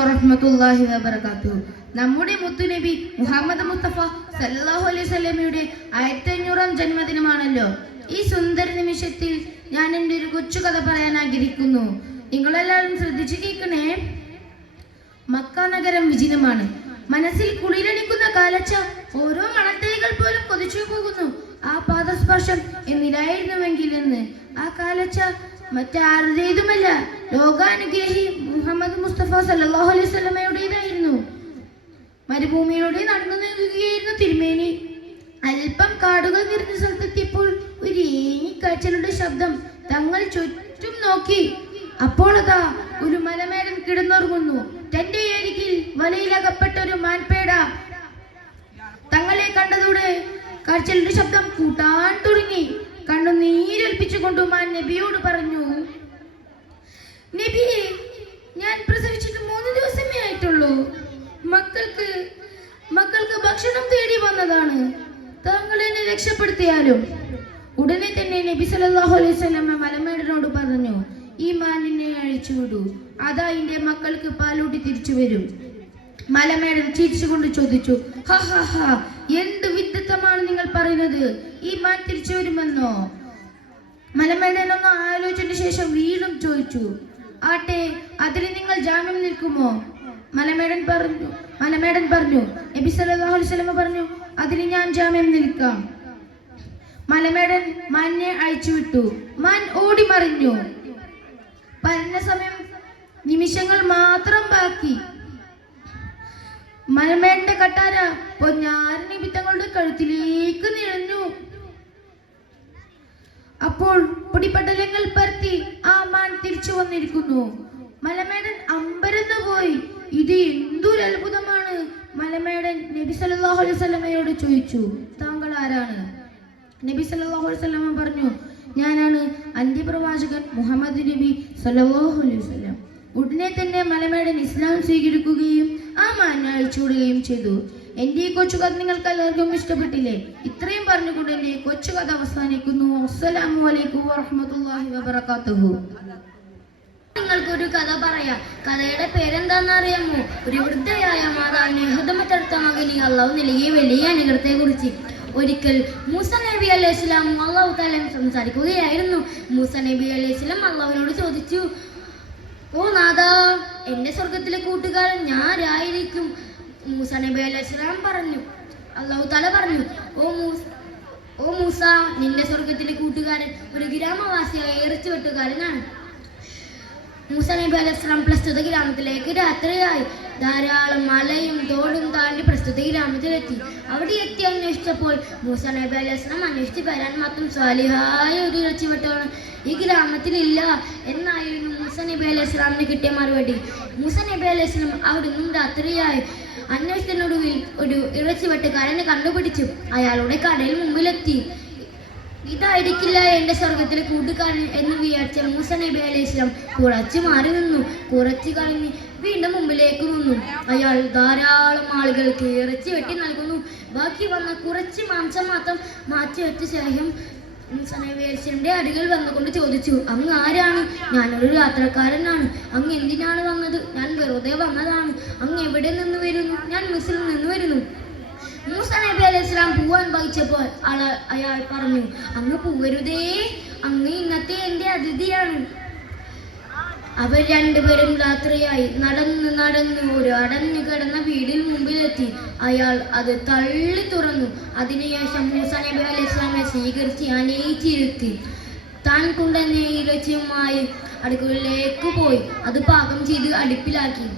വറഹ്മത്തുള്ളാഹി വബറകാതുഹു. നമ്മുടെ മുത്തുനബി മുഹമ്മദ് മുസ്തഫ സല്ലല്ലാഹു അലൈഹി വസല്ലമയുടെ 1500-ാം ജന്മദിനമാണല്ലോ. ഈ സുന്ദര നിമിഷത്തിൽ ഞാൻ എൻ്റെ ഒരു കൊച്ചു കഥ പറയാൻ ആഗ്രഹിക്കുന്നു. നിങ്ങളെല്ലാവരും ശ്രദ്ധിച്ചു കേൾക്കണേ. മക്ക നഗരം വിജനമാണ്. മനസ്സിൽ കുളിരണിക്കുന്ന കാലച്ച ഓരോ മണത്തൈകൾ പോലും കൊതിച്ചു പോകുന്നു. ആ പാദസ്പർശം എന്നിലായിരുന്നുവെങ്കിൽ എന്ന്. ആ കാലച്ച മറ്റാരുടേതുമല്ല, ലോകാനുഗ്രഹി മുഹമ്മദ് മുസ്തഫ സല്ലല്ലാഹു അലൈഹി വസല്ലമയുടേതായിരുന്നു. മരുഭൂമിയിലൂടെ നടന്നു നീങ്ങുകയായിരുന്നു തിരുമേനി. അല്പം കാടുകൾ നിറഞ്ഞ സ്ഥലത്തെത്തിയപ്പോൾ ഒരു ഏണിക്കാഴ്ചകളുടെ ശബ്ദം. തങ്ങൾ ചുറ്റും നോക്കി. അപ്പോൾ അതാ ഒരു മലമേടൻ കിടന്നുറങ്ങുന്നു. തന്റെ അരികിൽ വലയിലകപ്പെട്ട ഒരു മാൻപേട. തങ്ങളെ കണ്ടതോടെ കാഴ്ചകളുടെ ശബ്ദം കൂട്ടാൻ തുടങ്ങി. കണ്ണുനീരൊൽപ്പിച്ചുകൊണ്ട് മാൻ നബിയോട് പറഞ്ഞു, നബിയെ, ഞാൻ പ്രസവിച്ചിട്ട് 3 ദിവസമേ ആയിട്ടുള്ളൂ. മക്കൾക്ക് ഭക്ഷണം തേടി വന്നതാണ്. താങ്കൾ എന്നെ രക്ഷപ്പെടുത്തിയാലും. ഉടനെ തന്നെ നബി സല്ലല്ലാഹു അലൈഹി വസല്ലം മലമേടനോട് പറഞ്ഞു, ഈ മാനിനെ അഴിച്ചുവിടൂ. അതാ എന്റെ മക്കൾക്ക് പാലൂട്ടി തിരിച്ചു വരും. മലമേടൻ ചിരിച്ചുകൊണ്ട് ചോദിച്ചു, ഹാ ഹാ ഹാ, എന്ത് വിഡ്ഢിത്തമാണ് നിങ്ങൾ പറയുന്നത്? ഈ മാൻ തിരിച്ചു വരുമെന്നോ? മലമേടൻ ഒന്ന് ആലോചിച്ചതിന് ശേഷം വീണ്ടും ചോദിച്ചു, ആട്ടെ, അതിന് നിങ്ങൾ ജാമ്യം നിൽക്കുമോ? മലമേടൻ പറഞ്ഞു, നബി സല്ലല്ലാഹു അലൈഹി വസല്ലം പറഞ്ഞു, അതിന് ഞാൻ ജാമ്യം നിൽക്കാം. മലമേടൻ മാനിനെ അഴിച്ചുവിട്ടു. മാൻ ഓടി മറിഞ്ഞു. പറഞ്ഞ സമയം നിമിഷങ്ങൾ മാത്രം ബാക്കി. മലമേടന്റെ കട്ടാര പൊന്നാര നബി തങ്ങളുടെ കഴുത്തിലേക്ക് നിഴഞ്ഞു. അപ്പോൾ പൊടിപടലങ്ങൾ പരത്തി ആ മാൻ തിരിച്ചു വന്നിരിക്കുന്നു. മലമേടൻ അമ്പരന്ന് പോയി. ഇത് എന്തൊരു അത്ഭുതമാണ്. മലമേടൻ നബി സല്ലല്ലാഹു അലൈഹി വസല്ലമയോട് ചോദിച്ചു, താങ്കൾ ആരാണ്? നബി സല്ലല്ലാഹു അലൈഹി വസല്ലമ പറഞ്ഞു, ഞാനാണ് അന്ത്യപ്രവാചകൻ മുഹമ്മദ് നബി സല്ലല്ലാഹു അലൈഹി വസല്ലം. ഉടനെ തന്നെ മലമേടൻ ഇസ്ലാം സ്വീകരിക്കുകയും ആ മാനിനെ അഴിച്ചുവിടുകയും ചെയ്തു. എൻ്റെ ഈ കൊച്ചു കഥ നിങ്ങൾക്ക് എല്ലാവർക്കും ഇഷ്ടപ്പെട്ടില്ലേ? ഇത്രയും പറഞ്ഞുകൊണ്ട് എൻ്റെ കൊച്ചു കഥ അവസാനിക്കുന്നു. അസ്സലാമു അലൈക്കും വറഹ്മത്തുള്ളാഹി വബറകാതുഹു. നിങ്ങൾക്കൊരു കഥ പറയാം. കഥയുടെ പേരെന്താണെന്ന് അറിയാമോ? ഒരു വൃദ്ധയായ മാതാവിനെ ഹൃദമത്തെടുത്ത മകന് അള്ളാഹു നൽകിയ വലിയ അനുഗ്രഹത്തെ കുറിച്ച്. ഒരിക്കൽ മൂസ നബി അലൈഹി സ്വലാം അള്ളാഹു തആല സംസാരിക്കുകയായിരുന്നു. മൂസ നബി അലൈഹി സ്വലാം അള്ളാഹുവിനോട് ചോദിച്ചു, ഓ നാഥാ, എന്റെ സ്വർഗത്തിലെ കൂട്ടുകാരൻ ഞാനായിരിക്കും. മൂസ നബി അലൈഹി സ്വലാം പറഞ്ഞു, അള്ളാഹു തആല പറഞ്ഞു, ഓ മൂസ, നിന്റെ സ്വർഗത്തിലെ കൂട്ടുകാരൻ ഒരു ഗ്രാമവാസിയായ ഇറച്ചിവെട്ടുകാരനാണ്. മൂസ നബി അലൈഹി സ്വലാം പ്രസ്തുത ഗ്രാമത്തിലേക്ക് രാത്രിയായി. ധാരാളം മലയും തോടും താണ്ടി പ്രസ്തുത ഗ്രാമത്തിലെത്തി. അവിടെ എത്തി അന്വേഷിച്ചപ്പോൾ മൂസ നബി അലൈഹി സ്വലാം അന്വേഷിച്ച് വരാൻ മാത്രം സ്വാലിഹായ ഒരു ഇറച്ചിവെട്ടാണ് ഈ ഗ്രാമത്തിലില്ല എന്നായിരുന്നു മൂസ നബി അലൈഹി സ്വലാമിന് കിട്ടിയ മറുപടി. മൂസ നബി അലൈഹി സ്വലാം അവിടെ നിന്നും രാത്രിയായി. അന്വേഷണത്തിനൊടുവിൽ ഒരു ഇറച്ചിവെട്ടുകാരനെ കണ്ടുപിടിച്ചു. അയാളുടെ കടയിൽ മുമ്പിലെത്തി. ഇതായിരിക്കില്ല എന്റെ സ്വർഗത്തിലെ കൂട്ടുകാരൻ എന്ന് വിചാരിച്ച മൂസ നബി അലൈഹി സ്വലാം കുറച്ച് മാറി നിന്നു. കുറച്ച് കഴിഞ്ഞ് വീണ്ടും മുമ്പിലേക്ക് നിന്നു. അയാൾ ധാരാളം ആളുകൾക്ക് ഇറച്ചി വെട്ടി നൽകുന്നു. ബാക്കി വന്ന കുറച്ച് മാംസം മാത്രം മാറ്റി വെച്ച ശേഷം മൂസ നബി അലൈഹി സ്വലാമിന്റെ അരികിൽ വന്നുകൊണ്ട് ചോദിച്ചു, അങ്ങ് ആരാണ്? ഞാനൊരു യാത്രക്കാരനാണ്. അങ്ങ് എന്തിനാണ് വന്നത്? ഞാൻ വെറുതെ വന്നതാണ്. അങ്ങ് എവിടെ നിന്ന് വരുന്നു? ഞാൻ മിസ്രിൽ നിന്ന് വരുന്നു. മൂസ നബി അലൈഹി സ്വലാം പോവാൻ ഭാവിച്ചപ്പോൾ അയാൾ പറഞ്ഞു, അങ്ങ് പോവരുതേ, അങ്ങ് ഇന്നത്തെ എന്റെ അതിഥിയാണ്. അവർ രണ്ടുപേരും രാത്രിയായി. നടന്ന് ഒരു അടഞ്ഞു കിടന്ന വീടിൽ മുമ്പിലെത്തി. അയാൾ അത് തള്ളി തുറന്നു. അതിനുശേഷം മൂസ നബി അലൈഹി സ്വലാമെ സ്വീകരിച്ച് അനയിച്ചിരുത്തി. താൻ കൊണ്ടുവന്ന ഇറച്ചിയുമായി അടുക്കളയിലേക്ക് പോയി. അത് പാകം ചെയ്ത് അടുപ്പിലാക്കി.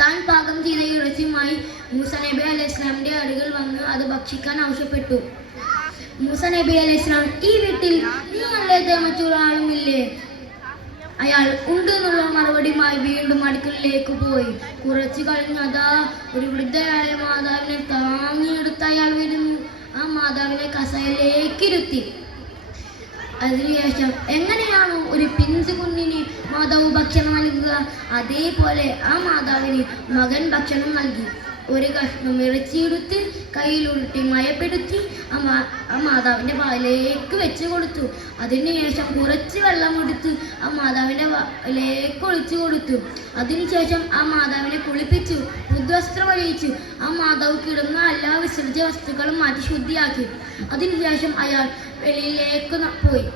താൻ പാകം ചെയ്ത ഇറച്ചിയുമായി മൂസ നബി അലൈഹി സ്വലാമിന്റെ അരികിൽ വന്ന് അത് ഭക്ഷിക്കാൻ ആവശ്യപ്പെട്ടു. മൂസ നബി അലൈഹി സ്വലാം, ഈ വീട്ടിൽ നീ അല്ലാതെ മറ്റൊരാളുമില്ലേ? അയാൾ ഉണ്ട് എന്നുള്ള മറുപടിയുമായി വീണ്ടും അടുക്കളയിലേക്ക് പോയി. കുറച്ചു കഴിഞ്ഞ് അതാ ഒരു വൃദ്ധയായ മാതാവിനെ താങ്ങിയെടുത്ത് അയാൾ വരുന്നു. ആ മാതാവിനെ കസേരയിലേക്ക് ഇരുത്തി. അതിനുശേഷം എങ്ങനെയാണോ ഒരു പിഞ്ചു കുഞ്ഞിന് മാതാവ് ഭക്ഷണം നൽകുക, അതേപോലെ ആ മാതാവിന് മകൻ ഭക്ഷണം നൽകി. ഒരു കഷ്ണം ഇറച്ചിയെടുത്ത് കയ്യിലുരുട്ടി മയപ്പെടുത്തി ആ മാതാവിൻ്റെ വായിലേക്ക് വെച്ച് കൊടുത്തു. അതിനുശേഷം കുറച്ച് വെള്ളം എടുത്ത് ആ മാതാവിൻ്റെ വായിലേക്ക് ഒഴിച്ചു കൊടുത്തു. അതിനുശേഷം ആ മാതാവിനെ കുളിപ്പിച്ചു, പുതുവസ്ത്രം അണിയിച്ചു. ആ മാതാവ് കിടന്ന എല്ലാ വിസർജ്യ വസ്തുക്കളും മാറ്റി ശുദ്ധിയാക്കി. അതിനുശേഷം അയാൾ വെളിയിലേക്ക് പോയി.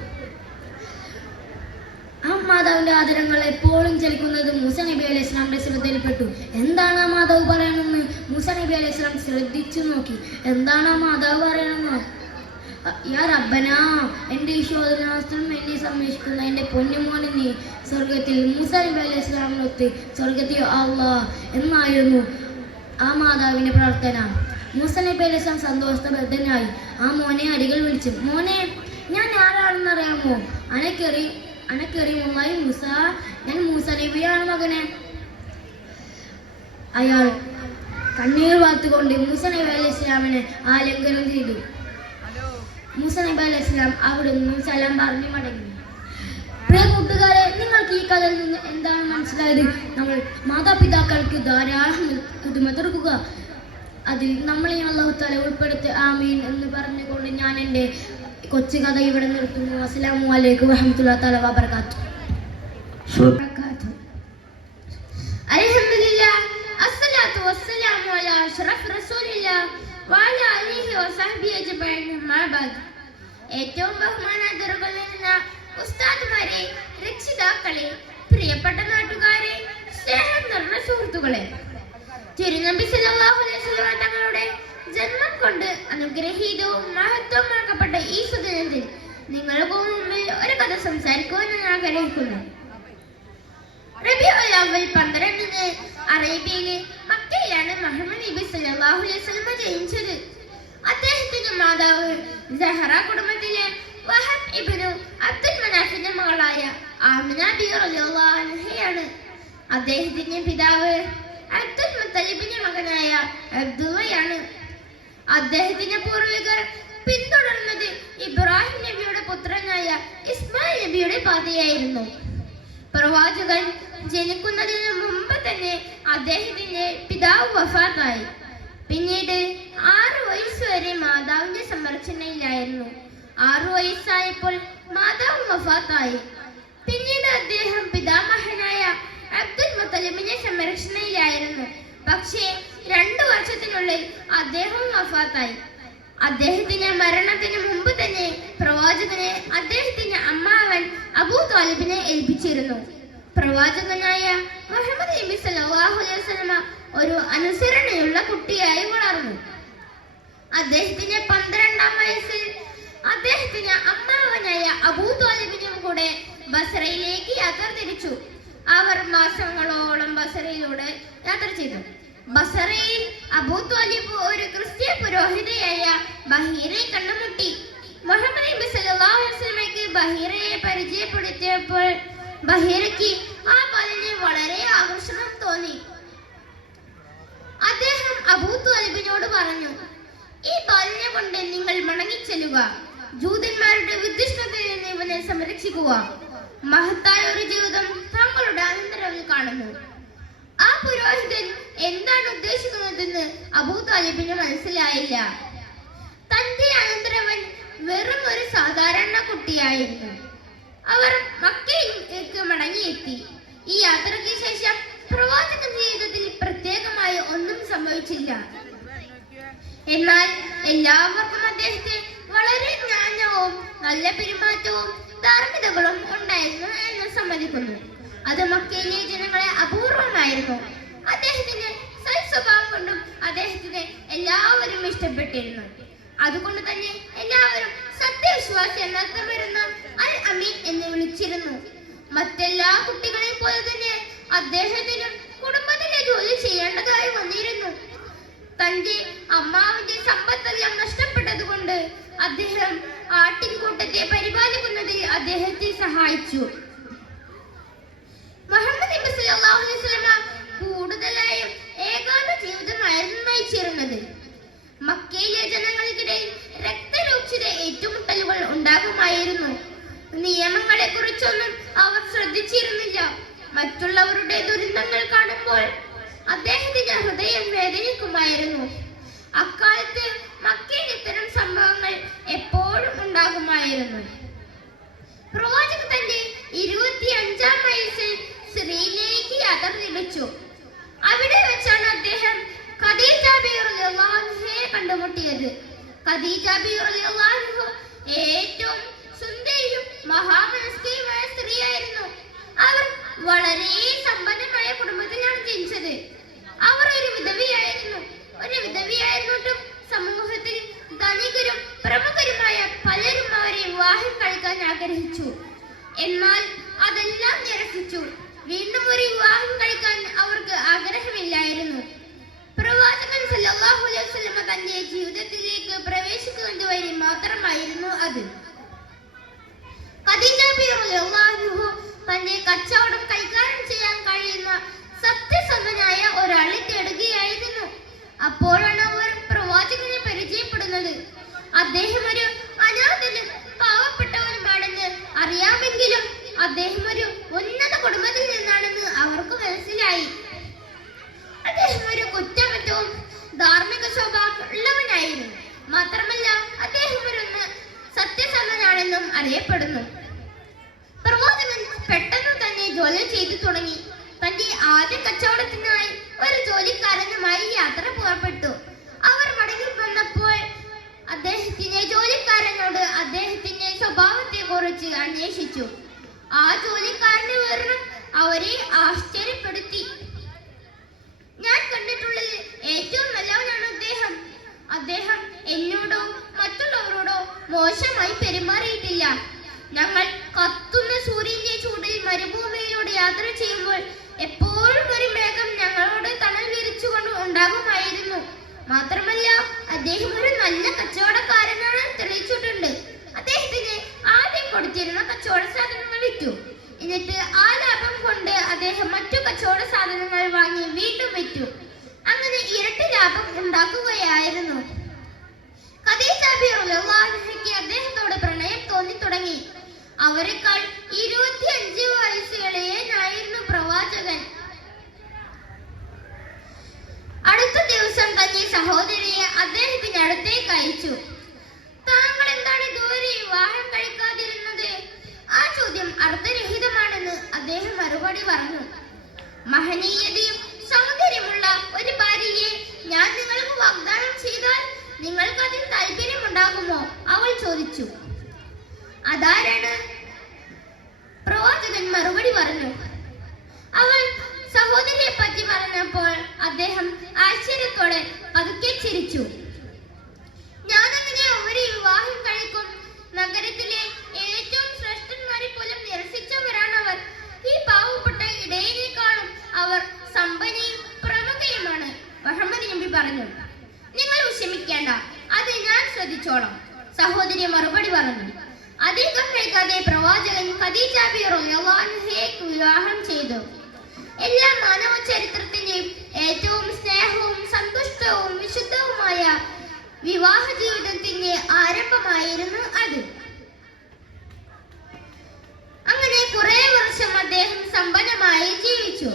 ആ മാതാവിന്റെ ആദരങ്ങൾ എപ്പോഴും ചലിക്കുന്നത് മൂസ നബി അലൈഹി ഇസ്ലാമിന്റെ ശ്രദ്ധയിൽപ്പെട്ടു. എന്താണ് ആ മാതാവ് പറയണമെന്ന് മൂസ നബി അലൈഹി ഇസ്ലാം ശ്രദ്ധിച്ചു നോക്കി. എന്താണ് ആ മാതാവ് പറയണമെന്ന്? യാ റബ്ബന, എൻ്റെ ഈ ശോധനാവസ്ഥയും എന്നെ സംരക്ഷിക്കുന്ന എൻ്റെ പൊന്നുമോനെ നീ സ്വർഗത്തിൽ മൂസ നബി അലൈഹി ഇസ്ലാമിനൊത്ത് സ്വർഗത്തിൽ അല്ലാഹ് എന്നായിരുന്നു ആ മാതാവിന്റെ പ്രാർത്ഥന. മൂസ നബി അലൈഹി ഇസ്ലാം സന്തോഷബദ്ധനായി ആ മോനെ അരികിൽ വിളിച്ചു. മോനെ, ഞാൻ ആരാണെന്ന് അറിയാമോ? അനക്കറിയുമായി മൂസ, ഞാൻ മൂസ നബിയാണ് മകനെ. അയാൾ കണ്ണീർ വാർത്തുകൊണ്ട് മൂസ നബി അലൈഹി ഇസ്ലാമിനെ ആലിംഗനം ചെയ്തു. മൂസ നബി അലൈഹി ഇസ്ലാം അവിടെ നിന്നും സലാം പറഞ്ഞു മടങ്ങി. പ്രിയ കൂട്ടുകാരെ, നിങ്ങൾക്ക് ഈ കഥയിൽ നിന്ന് എന്താണ് മനസ്സിലായത്? നമ്മൾ മാതാപിതാക്കൾക്ക് ധാരാളം ഖിദ്മത്ത് അതിൽ നമ്മളെ അല്ലാഹു തആല ഉൾപ്പെടുത്തി ആമീൻ എന്ന് പറഞ്ഞുകൊണ്ട് ഞാൻ എൻ്റെ കൊച്ചു കഥ ഇവിടെ നിർത്തുന്നു. അസ്സലാമു അലൈക്കും വറഹ്മത്തുള്ളാഹി തആല വബറകാതുഹു. അൽഹംദുലില്ലാഹ്, അസ്സലാത്തു വസ്സലാമു അലാ അഷ്റഫ് റസൂലില്ലാഹ് വഅലാ ആലിഹി വസഹ്ബിഹി അജ്മഈൻ. അമ്മാ ബഅദ്. ഏറ്റവും ബഹുമാനാദരവുകൾ നിറഞ്ഞ ഉസ്താദുമാരെ, രക്ഷിതാക്കളെ, പ്രിയപ്പെട്ട നാട്ടുകാരെ, സ്നേഹം നിറഞ്ഞ സുഹൃത്തുക്കളെ, തിരുനബി സല്ലല്ലാഹു അലൈഹി വസല്ലം തങ്ങളുടെ ജന്മം കൊണ്ട് അനുഗ്രഹീതവും മഹത്വമാക്കപ്പെട്ട ഈ സുദിനത്തിൽ നിങ്ങൾക്ക് മുമ്പിൽ ഒരു കഥ സംസാരിക്കുവാൻ ഞാൻ ആഗ്രഹിക്കുന്നു. റബീഉൽ അവ്വൽ 12-ന് അറേബ്യയിലെ മക്കയിലാണ് മുഹമ്മദ് നബി സല്ലല്ലാഹു അലൈഹി വസല്ലം ജനിച്ചത്. അദ്ദേഹത്തിന്റെ മാതാവ് സഹറ കുടുംബത്തിലെ വഹബ് ഇബ്നു അബ്ദുൽ മനാഫിന്റെ മകളായ ആമിന ബി റളിയല്ലാഹു അൻഹയാണ്. അദ്ദേഹത്തിന്റെ പിതാവ് അബ്ദുൽ മുത്തലിബിന്റെ മകനായ അബ്ദുള്ളയാണ്. അദ്ദേഹത്തിന്റെ പൂർവികർ പിന്തുടർന്നത് ഇബ്രാഹിം നബിയുടെ പുത്രനായ ഇസ്മായിൽ നബിയുടെ പാതയായിരുന്നു. പ്രവാചകൻ ജനിക്കുന്നതിന് മുമ്പ് തന്നെ അദ്ദേഹത്തിന്റെ പിതാവ് വഫാത്തായി. പിന്നീട് 6 വയസ്സ് വരെ മാതാവിന്റെ സംരക്ഷണയിലായിരുന്നു. 6 വയസ്സായപ്പോൾ മാതാവ് വഫാത്തായി. പിന്നീട് അദ്ദേഹം പിതാമഹനായ അബ്ദുൽ മുത്തലിബിന്റെ സംരക്ഷണയിലായിരുന്നു. പക്ഷേ 2 വർഷത്തിനുള്ളിൽ അദ്ദേഹം വഫാത്തായി. അദ്ദേഹത്തിന്റെ മരണത്തിന് മുമ്പ് തന്നെ പ്രവാചകനെ അദ്ദേഹത്തിന്റെ അമ്മാവൻ അബൂ താലിബിനെ ഏൽപ്പിച്ചിരുന്നു. പ്രവാചകനായ മുഹമ്മദ് നബി സല്ലല്ലാഹു അലൈഹി വസല്ലം ഒരു അനുസരണയുള്ള കുട്ടിയായി വളർന്നു. അദ്ദേഹത്തിന്റെ 12-ാം വയസ്സിൽ അദ്ദേഹത്തിന്റെ അമ്മാവനായ അബൂ താലിബിനും കൂടെ ബസ്രയിലേക്ക് യാത്ര തിരിച്ചു. അവർ മാസങ്ങളോളം ബസറയിലൂടെ യാത്ര ചെയ്തു. ബസറയിൽ അബൂ ത്വാലിബ് ഒരു ക്രിസ്ത്യൻ പുരോഹിതയായ ബഹീറയെ കണ്ടുമുട്ടി. മുഹമ്മദ് നബി സല്ലല്ലാഹു അലൈഹി വസല്ലമയ്ക്ക് ബഹീറയെ പരിചയപ്പെടുത്തിയപ്പോൾ ബഹീറയ്ക്ക് ആ ബാലനെ വളരെ ആകർഷണം തോന്നി. അദ്ദേഹം അബൂ ത്വാലിബിനോട് പറഞ്ഞു, ഈ ബാലനെ കൊണ്ട് നിങ്ങൾ മടങ്ങിച്ചെല്ലുക. ജൂതന്മാരുടെ വിദ്വേഷത്തിൽ നിന്ന് ഇവനെ സംരക്ഷിക്കുക. മഹത്തായ ഒരു ജീവിതം താങ്കളുടെ അനന്തരവൻ കാണുന്നു. ആ പുരോഹിതൻ എന്താണ് ഉദ്ദേശിക്കുന്നതെന്ന് അബൂ താലിബിന് മനസ്സിലായില്ല. തന്റെ അനന്തരവൻ വെറും ഒരു സാധാരണ കുട്ടിയായിരുന്നു. അവർ മക്കയിലേക്ക് മടങ്ങിയെത്തി. ഈ യാത്രയ്ക്ക് ശേഷം പ്രവാചക ജീവിതത്തിൽ പ്രത്യേകമായി ഒന്നും സംഭവിച്ചില്ല. എന്നാൽ എല്ലാവർക്കും അദ്ദേഹത്തെ വളരെ ജ്ഞാനവും നല്ല പെരുമാറ്റവും ധാർമ്മികതകളും ഉണ്ടായിരുന്നു എന്ന് സമ്മതിക്കുന്നു. അത് മക്കയിലെ ജനങ്ങളെ അപൂർവമായിരുന്നു. അദ്ദേഹത്തിന്റെ സ്വഭാവം കൊണ്ടും അദ്ദേഹത്തിന് എല്ലാവരും ഇഷ്ടപ്പെട്ടിരുന്നു. അതുകൊണ്ട് തന്നെ എല്ലാവരും സത്യവിശ്വാസി എന്നർത്ഥം വരുന്ന അൽ അമീൻ എന്ന് വിളിച്ചിരുന്നു. മറ്റെല്ലാ കുട്ടികളെയും പോലെ തന്നെ അദ്ദേഹത്തിനും കുടുംബത്തിലെ ജോലി ചെയ്യേണ്ടതായി വന്നിരുന്നു. തന്റെ അമ്മാവിന്റെ സമ്പത്തെല്ലാം നഷ്ടപ്പെട്ടത് കൊണ്ട് അദ്ദേഹം ആട്ടിൻകൂട്ടത്തെ പരിപാലിക്കുന്നതിൽ അദ്ദേഹത്തെ സഹായിച്ചു. മുഹമ്മദ് നബി സല്ലല്ലാഹു അലൈഹി വസല്ലം കൂടുതലായും ഏകാന്ത ജീവിതമായിരുന്നു നയിച്ചിരുന്നത്. മക്കയിലെ ജനങ്ങൾക്കിടയിൽ രക്തരൂക്ഷിത ഏറ്റുമുട്ടലുകൾ ഉണ്ടാകുമായിരുന്നു. നിയമങ്ങളെ കുറിച്ചൊന്നും അവർ ശ്രദ്ധിച്ചിരുന്നില്ല. മറ്റുള്ളവരുടെ ദുരന്തങ്ങൾ കാണുമ്പോൾ അദ്ദേഹത്തിന്റെ ഹൃദയം വേദനിക്കുമായിരുന്നു. അക്കാലത്ത് മക്കയിൽ ഇത്തരം സംഭവങ്ങൾ എപ്പോഴും ഉണ്ടാകുമായിരുന്നു. പ്രവാചകൻ തന്റെ 25-ാം വയസ്സിൽ സിറിയയിലേക്ക് യാത്ര തിരിച്ചു. അവിടെ വെച്ചാണ് അദ്ദേഹം ഖദീജ ബീവി റളിയല്ലാഹു അൻഹയെ കണ്ടുമുട്ടിയത്. ഖദീജ ബീവി റളിയല്ലാഹു അൻഹ ഏറ്റവും സുന്ദരിയും മഹാമനസ്കയുമായ സ്ത്രീയായിരുന്നു. അവർ വളരെ സമ്പന്നമായ കുടുംബത്തിലാണ് ജനിച്ചത്. അവർ ഒരു വിധവയായിരുന്നിട്ടും സമൂഹത്തിൽ ധനികരും പ്രമുഖരുമായ പലരും അവരെ വിവാഹം കഴിക്കാൻ ആഗ്രഹിച്ചു. എന്നാൽ അതെല്ലാം നിരസിച്ചു. വീണ്ടും ഒരു വിവാഹം കഴിക്കാൻ അവർക്ക് ആഗ്രഹമില്ലായിരുന്നു. പ്രവാചകൻ സല്ലല്ലാഹു അലൈഹി വസല്ലം തന്റെ ജീവിതത്തിലേക്ക് പ്രവേശിക്കുന്നത് വരെ മാത്രമായിരുന്നു അത്. ഖദീജ ബീവി റളിയല്ലാഹു അൻഹ തന്റെ കച്ചവടം കൈകാര്യം ചെയ്യാൻ കഴിയുന്ന സത്യസന്ധനായ ഒരാളെ തേടുകയായിരുന്നു. അപ്പോഴാണ് അവർ പ്രവാചകനെ പരിചയപ്പെടുന്നത്. അദ്ദേഹം ഒരു അനാഥനും പാവപ്പെട്ടവനുമാണെന്ന് അറിയാമെങ്കിലും അദ്ദേഹം ഒരു ഉന്നത കുടുംബത്തിൽ നിന്നാണെന്ന് അവർക്ക് മനസ്സിലായി. അദ്ദേഹം ഒരു കുറ്റമറ്റവും ധാർമ്മിക സ്വഭാവം ഉള്ളവനായിരുന്നു. മാത്രമല്ല അദ്ദേഹം ഒരു സത്യസന്ധനാണെന്നും അറിയപ്പെടുന്നു. പ്രവാചകൻ പെട്ടെന്ന് തന്നെ ജോലി ചെയ്തു തുടങ്ങി. തന്റെ ആദ്യ കച്ചവടത്തിനായി ഒരു ജോലിക്കാരനുമായി യാത്ര പുറപ്പെട്ടു. അവർ മടങ്ങി വന്നപ്പോൾ ജോലിക്കാരനോട് അദ്ദേഹത്തിന്റെ സ്വഭാവത്തെ കുറിച്ച് അന്വേഷിച്ചു. ആ ജോലിക്കാരന്റെ വിവരണം അവരെ ആശ്ചര്യപ്പെടുത്തി. ഞാൻ കണ്ടിട്ടുള്ളതിൽ ഏറ്റവും നല്ലവനാണ് അദ്ദേഹം. അദ്ദേഹം എന്നോടോ മറ്റുള്ളവരോടോ മോശമായി പെരുമാറിയിട്ടില്ല. ഞങ്ങൾ കത്തുന്ന സൂര്യന്റെ ചൂടിൽ മരുഭൂമിയിലൂടെ യാത്ര ചെയ്യുമ്പോൾ എപ്പോഴും ഒരു മേഘം ഞങ്ങളോട് തണൽ വിരിച്ചുകൊണ്ട് ഉണ്ടാകുമായിരുന്നു. മാത്രമല്ല അദ്ദേഹം ഒരു നല്ല കച്ചവടക്കാരനാണ് തെളിയിച്ചിട്ടുണ്ട്. അദ്ദേഹത്തിന് ആദ്യം കൊടുത്തിരുന്ന കച്ചവട സാധനങ്ങൾ വിറ്റു. എന്നിട്ട് ആ ലാഭം കൊണ്ട് അദ്ദേഹം മറ്റു കച്ചവട സാധനങ്ങൾ വാങ്ങി വീണ്ടും വിറ്റു. അങ്ങനെ ഇരട്ടി ലാഭം ഉണ്ടാക്കുകയായിരുന്നു. ഖദീജ ബീവി റളിയല്ലാഹു അൻഹയ്ക്ക് അദ്ദേഹത്തോട് പ്രണയം തോന്നി തുടങ്ങി. അവരെക്കാൾ 25 വയസ്സ് ഇളയനായിരുന്നു പ്രവാചകൻ. അടുത്ത ദിവസം തന്റെ സഹോദരിയെ അദ്ദേഹത്തിന്റെ അടുത്തേക്ക് അയച്ചു. താങ്കൾ എന്താണ് ഇതുവരെ വിവാഹം കഴിക്കാതിരുന്നത്? ആ ചോദ്യം അർത്ഥരഹിതമാണെന്ന് അദ്ദേഹം മറുപടി പറഞ്ഞു. മഹനീയതയും സൗന്ദര്യമുള്ള ഒരു ഭാര്യയെ ഞാൻ നിങ്ങൾക്ക് വാഗ്ദാനം ചെയ്താൽ നിങ്ങൾക്ക് അതിൽ താല്പര്യമുണ്ടാകുമോ? അവൾ ചോദിച്ചു. അതാരാണ്? പ്രവാചകൻ മറുപടി പറഞ്ഞു. അവൾ സഹോദരിയെ പറ്റി പറഞ്ഞപ്പോൾ അദ്ദേഹം ആശ്ചര്യത്തോടെ പതുക്കെ ചിരിച്ചു. ഞാനെങ്ങനെ ഒരു വിവാഹം കഴിക്കും? നഗരത്തിലെ ഏറ്റവും ശ്രേഷ്ഠന്മാരെ പോലും നിരസിച്ചവരാണവർ. ഈ പാവപ്പെട്ട ഇടയനേക്കാളും അവർ സമ്പന്നയും പ്രമുഖയുമാണ്. മുഹമ്മദ് നബി പറഞ്ഞു. നിങ്ങൾ വിഷമിക്കേണ്ട, അത് ഞാൻ ശ്രദ്ധിച്ചോളാം, സഹോദരി മറുപടി പറഞ്ഞു. അധികം വൈകാതെ പ്രവാചകൻ ഖദീജ ബീവി റളിയല്ലാഹു അൻഹയെ വിവാഹം ചെയ്തു. എല്ലാ മാനവ ചരിത്രത്തിന്റെയും ഏറ്റവും സ്നേഹവും സന്തുഷ്ടവും വിശുദ്ധവുമായ വിവാഹ ജീവിതത്തിന്റെ ആരംഭമായിരുന്നു അത്. അങ്ങനെ കുറെ വർഷം അദ്ദേഹം സമ്പന്നമായി ജീവിച്ചു.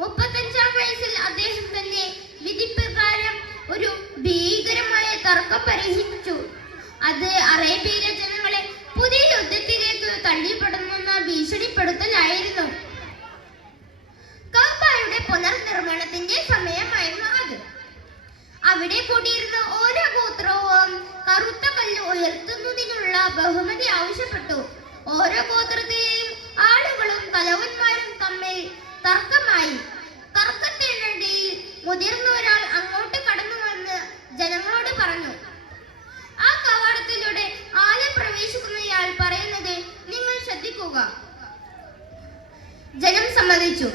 35-ാം വയസ്സിൽ അദ്ദേഹം തന്നെ വിധിപ്രകാരം ഒരു ഭീകരമായ തർക്കം പരിഹരിച്ചു. അത് അറേബ്യയിലെ ജനങ്ങളെ പുതിയ യുദ്ധത്തിലേക്ക് തള്ളിപ്പെടുന്ന ഭീഷണിപ്പെടുത്തലായിരുന്നു. കഅബയുടെ പുനർനിർമ്മാണത്തിന്റെ സമയമായിരുന്നു അത്. അവിടെ കൂടിയിരുന്ന ഓരോ ഗോത്രവും കറുത്ത കല്ല് ഉയർത്തുന്നതിനുള്ള ബഹുമതി ആവശ്യപ്പെട്ടു. ഓരോ ഗോത്രത്തിലെയും ആളുകളും തലവന്മാരും തമ്മിൽ തർക്കമായി. തർക്കത്തിനിടയിൽ മുതിർന്ന ഒരാൾ അങ്ങോട്ട് കടന്നു വന്ന് ജനങ്ങളോട് പറഞ്ഞു. ആ കവാടത്തിലൂടെ ആദ്യം പ്രവേശിക്കുന്നയാൾ പറയുന്നത് നിങ്ങൾ ശ്രദ്ധിക്കുക. ജനം സമ്മതിച്ചു.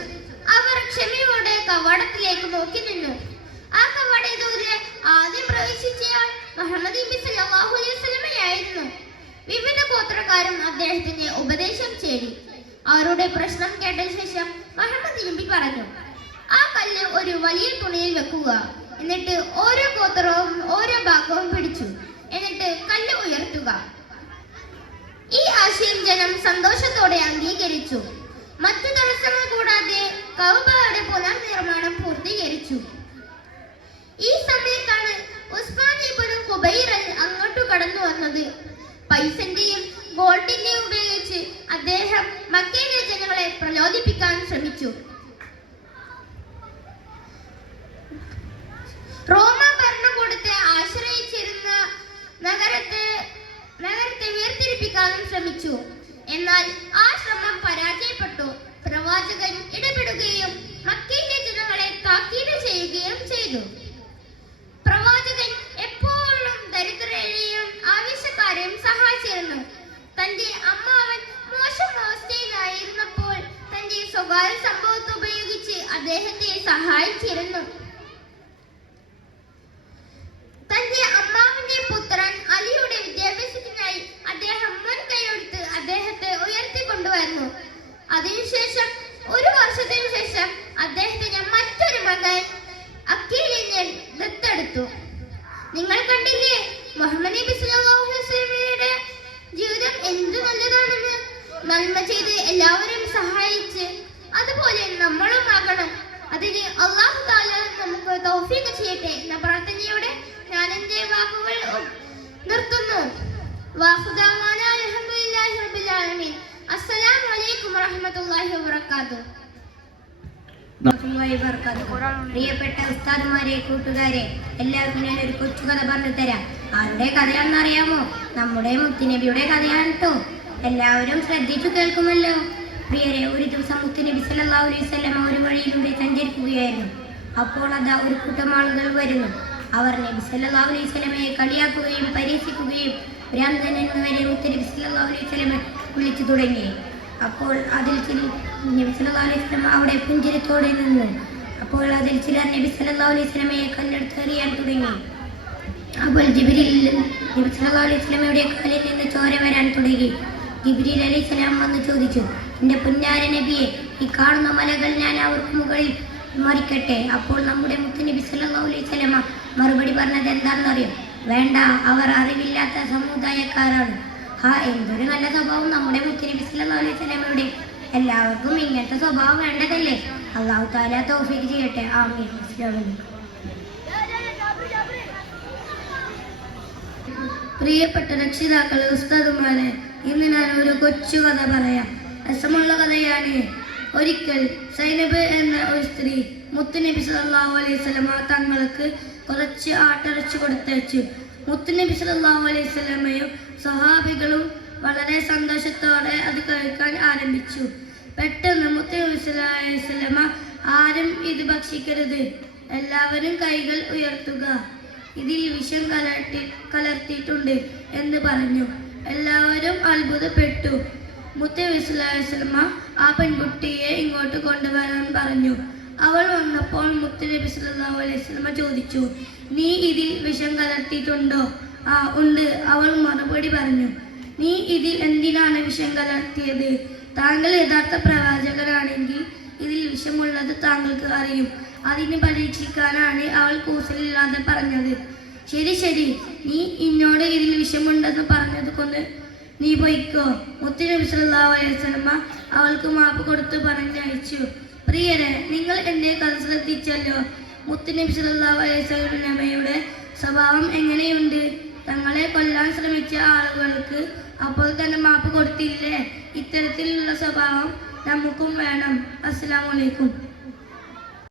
അവർ ക്ഷമയോടെ കവാടത്തിലേക്ക് നോക്കി നിന്നു. ആ കവാടത്തിലൂടെ ആദ്യം പ്രവേശിച്ചയാൾ മുഹമ്മദ് നബി സല്ലല്ലാഹു അലൈഹി വസല്ലമയായിരുന്നു. വിവിധ ഗോത്രക്കാരും അദ്ദേഹത്തിന് ഉപദേശം തേടി. അവരുടെ പ്രശ്നം കേട്ട ശേഷം മുഹമ്മദ് നബി പറഞ്ഞു, ആ കല്ല് ഒരു വലിയ തുണിയിൽ വെക്കുക. എന്നിട്ട് ഓരോ ഗോത്രവും ഓരോ ഭാഗവും പിടിച്ചു. എന്നിട്ട് കല്ല് ഉയർത്തുക. ഈ ആശയം ജനം സന്തോഷത്തോടെ അംഗീകരിച്ചു. മറ്റു തടസ്സങ്ങൾ കൂടാതെ കഅബയുടെ പുനർനിർമ്മാണം പൂർത്തീകരിച്ചു. വിളിച്ചു. ഈ സമയത്താണ് ഉസ്മാൻ ഇബ്നു ഖുബൈർ അങ്ങോട്ട് കടന്നു വന്നത്. പൈസന്റെയും ഗോൾഡിന്റെയും ഉപയോഗിച്ച് അദ്ദേഹം മക്കയിലെ ജനങ്ങളെ പ്രചോദിപ്പിക്കാൻ ശ്രമിച്ചു. റോമ ഭരണകൂടത്തെ ആശ്രയിച്ചിരുന്ന നഗരത്തെ വേർതിരിപ്പിക്കാനും ശ്രമിച്ചു. എന്നാൽ ആ ശ്രമം പരാജയപ്പെട്ടു. പ്രവാചകൻ ഇടപെടുകയും മക്കയിലെ ജനങ്ങളെ താക്കീത് ചെയ്യുകയും ചെയ്തു. പ്രവാചകൻ എപ്പോഴും ദരിദ്രരെയും ആവശ്യക്കാരെയും സഹായിച്ചിരുന്നു. തന്റെ അമ്മാവൻ മോശം അവസ്ഥയിലായിരുന്നപ്പോൾ തന്റെ സ്വകാര്യ സമ്പത്ത് ഉപയോഗിച്ച് അദ്ദേഹത്തെ സഹായിച്ചിരുന്നു. തന്റെ അമ്മാവന്റെ പുത്രൻ അലിയുടെ വിദ്യാഭ്യാസത്തിനായി അദ്ദേഹം മുൻകൈയെടുത്ത് അദ്ദേഹത്തെ ഉയർത്തിക്കൊണ്ടുവന്നു. അതിനുശേഷം ഒരു വർഷത്തിനു ശേഷം അദ്ദേഹത്തിന് മറ്റൊരു മകൻ അക്കീലിനെ ദത്തെടുത്തു. നിങ്ങൾ കണ്ടില്ലേ മുഹമ്മദ് നബി സല്ലല്ലാഹു അലൈഹി വസല്ലമയുടെ ജീവിതം എന്ത് നല്ലതാണെന്ന്. നന്മ ചെയ്ത് എല്ലാവരെയും സഹായിച്ച് അതുപോലെ നമ്മളും ആകണം. അതിന് അല്ലാഹു തആല നമുക്ക് തൗഫീഖ് ചെയ്യട്ടെ എന്ന പ്രാർത്ഥനയോടെ ഞാൻ എൻ്റെ വാക്കുകൾ നിർത്തുന്നു. വാഹുദാവാന അൽഹംദുലില്ലാഹി റബ്ബിൽ ആലമീൻ. അസ്സലാമു അലൈക്കും വറഹ്മത്തുള്ളാഹി വബറകാതുഹു. പ്രിയപ്പെട്ട ഉസ്താദുമാരെ, കൂട്ടുകാരെ, എല്ലാവർക്കും ഞാൻ ഒരു കൊച്ചു കഥ പറഞ്ഞു തരാം. ആരുടെ കഥയാണെന്ന് അറിയാമോ? നമ്മുടെ മുത്തുനബിയുടെ കഥയാണ് കേട്ടോ. എല്ലാവരും ശ്രദ്ധിച്ചു കേൾക്കുമല്ലോ. പ്രിയരെ, ഒരു ദിവസം മുത്തുനബി സല്ലല്ലാഹു അലൈഹി വസല്ലം ഒരു വഴിയിലൂടെ സഞ്ചരിക്കുകയായിരുന്നു. അപ്പോൾ അതാ ഒരു കൂട്ടം ആളുകൾ വരുന്നു. അവർ നബി സല്ലല്ലാഹു അലൈഹി വസല്ലമയെ കളിയാക്കുകയും പരിഹസിക്കുകയും ഭ്രാന്തൻ എന്ന് വരെ മുത്തുനബി സല്ലല്ലാഹു അലൈഹി വസല്ലമയെ വിളിച്ചു തുടങ്ങി. അപ്പോൾ അതിൽ നബി സല്ലല്ലാഹു അലൈഹി വസല്ലം അവിടെ പുഞ്ചിരിത്തോടെ നിന്നു. അപ്പോൾ അതിൽ ചിലർ നബി സല്ലല്ലാഹു അലൈഹി വസല്ലമയെ കല്ലെടുത്ത് എറിയാൻ തുടങ്ങി. അപ്പോൾ ജിബ്രീൽ നബി സല്ലല്ലാഹു അലൈഹി വസല്ലമയുടെ കാലിൽ നിന്ന് ചോര വരാൻ തുടങ്ങി. ജിബ്രീൽ അലൈഹിസ്സലാം വന്ന് ചോദിച്ചു, എൻ്റെ പുന്നാര നബിയെ, ഈ കാണുന്ന മലകൾ ഞാൻ അവർക്ക് മുകളിൽ മറിക്കട്ടെ? അപ്പോൾ നമ്മുടെ മുത്തുനബി സല്ലല്ലാഹു അലൈഹി വസല്ലമ മറുപടി പറഞ്ഞത് എന്താണെന്നറിയോ? വേണ്ട, അവർ അറിവില്ലാത്ത സമുദായക്കാരാണ്. എന്തൊരു നല്ല സ്വഭാവം നമ്മുടെ മുത്തുനബി സല്ലല്ലാഹു അലൈഹി വസല്ലമയുടെ. എല്ലാവർക്കും ഇങ്ങനത്തെ സ്വഭാവം വേണ്ടതല്ലേ? അല്ലാഹു തആല തൗഫീഖ് ചെയ്യട്ടെ. ആമീൻ. അസ്സലാമു അലൈക്കും. പ്രിയപ്പെട്ട രക്ഷിതാക്കളെ, ഉസ്താദുമാരെ, ഇന്ന് ഞാൻ ഒരു കൊച്ചു കഥ പറയാം. രസമുള്ള കഥയാണ്. ഒരിക്കൽ സൈനബ് എന്ന ഒരു സ്ത്രീ മുത്തുനബി സല്ലല്ലാഹു അലൈഹി വസല്ലമ തങ്ങൾക്ക് കുറച്ച് ആട്ടിറച്ചി കൊടുത്തയച്ചു. മുത്തുനബി സല്ലല്ലാഹു അലൈഹി വസല്ലമയും സ്വഹാബികളും വളരെ സന്തോഷത്തോടെ അത് കഴിക്കാൻ ആരംഭിച്ചു. പെട്ടെന്ന് മുത്തുനബി സല്ലല്ലാഹു അലൈഹി വസല്ലമ, ആരും ഇത് ഭക്ഷിക്കരുത്, എല്ലാവരും കൈകൾ ഉയർത്തുക, ഇതിൽ വിഷം കലർത്തിയിട്ടുണ്ട് എന്ന് പറഞ്ഞു. എല്ലാവരും അത്ഭുതപ്പെട്ടു. മുത്തുനബി സല്ലല്ലാഹു അലൈഹി വസല്ലമ ആ പെൺകുട്ടിയെ ഇങ്ങോട്ട് കൊണ്ടുവരാൻ പറഞ്ഞു. അവൾ വന്നപ്പോൾ മുത്തുനബി സല്ലല്ലാഹു അലൈഹി വസല്ലമ ചോദിച്ചു, നീ ഇതിൽ വിഷം കലർത്തിയിട്ടുണ്ടോ? ആ, ഉണ്ട്, അവൾ മറുപടി പറഞ്ഞു. നീ ഇതിൽ എന്തിനാണ് വിഷം കലർത്തിയത്? താങ്കൾ യഥാർത്ഥ പ്രവാചകനാണെങ്കിൽ ഇതിൽ വിഷമുള്ളത് താങ്കൾക്ക് അറിയും. അതിന് പരീക്ഷിക്കാനാണ് അവൾ കൂസലില്ലാതെ പറഞ്ഞത്. ശരി ശരി, നീ എന്നോട് ഇതിൽ വിഷമുണ്ടെന്ന് പറഞ്ഞത് കൊണ്ട് നീ പൊയ്ക്കോ. മുത്തുനബി സല്ലല്ലാഹു അലൈഹി വസല്ലമ അവൾക്ക് മാപ്പ് കൊടുത്ത് പറഞ്ഞയച്ചു. പ്രിയരെ, നിങ്ങൾ എൻ്റെ കഥ ശ്രദ്ധിച്ചല്ലോ. മുത്തുനബി സല്ലല്ലാഹു അലൈഹി വസല്ലമയുടെ സ്വഭാവം എങ്ങനെയുണ്ട്? തങ്ങളെ കൊല്ലാൻ ശ്രമിച്ച ആളുകൾക്ക് അപ്പോൾ തന്നെ മാപ്പ് കൊടുത്തില്ലേ? ഇത്തരത്തിലുള്ള സ്വഭാവം നമുക്കും വേണം. അസ്സലാമു അലൈക്കും.